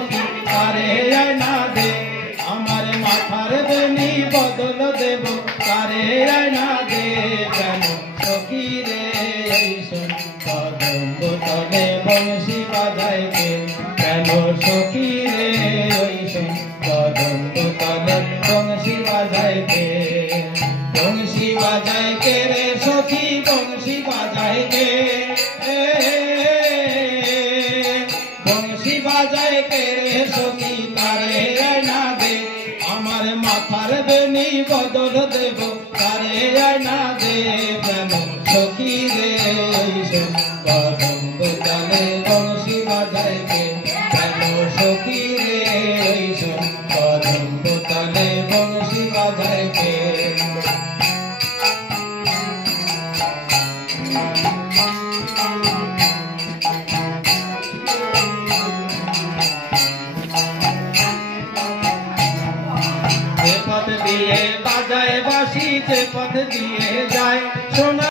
সখী তারে আয়না দে আমার মাথার বেনি বদল দেব তারে আয়না দে কেন সখী রে কদম্ব তলে বংশী বাজায় কে কেন সখী রে কদম্ব তলে বংশী বাজায় কে বংশী বাজায় কে রে সখী বংশী বাজায় কে বংশী বাজায় কে রে সখী তারে আয়না দে আমার মাথার বেনি বদল দেব তারে আয়না দে কেন সখী রে কদম্ব তলে বংশী বাজায় কে কেন সখী রে কদম্ব তলে বংশী বাজায় কে যে পথ দিয়ে বাজায় বাঁশি যে পথ দিয়ে যায় সোনা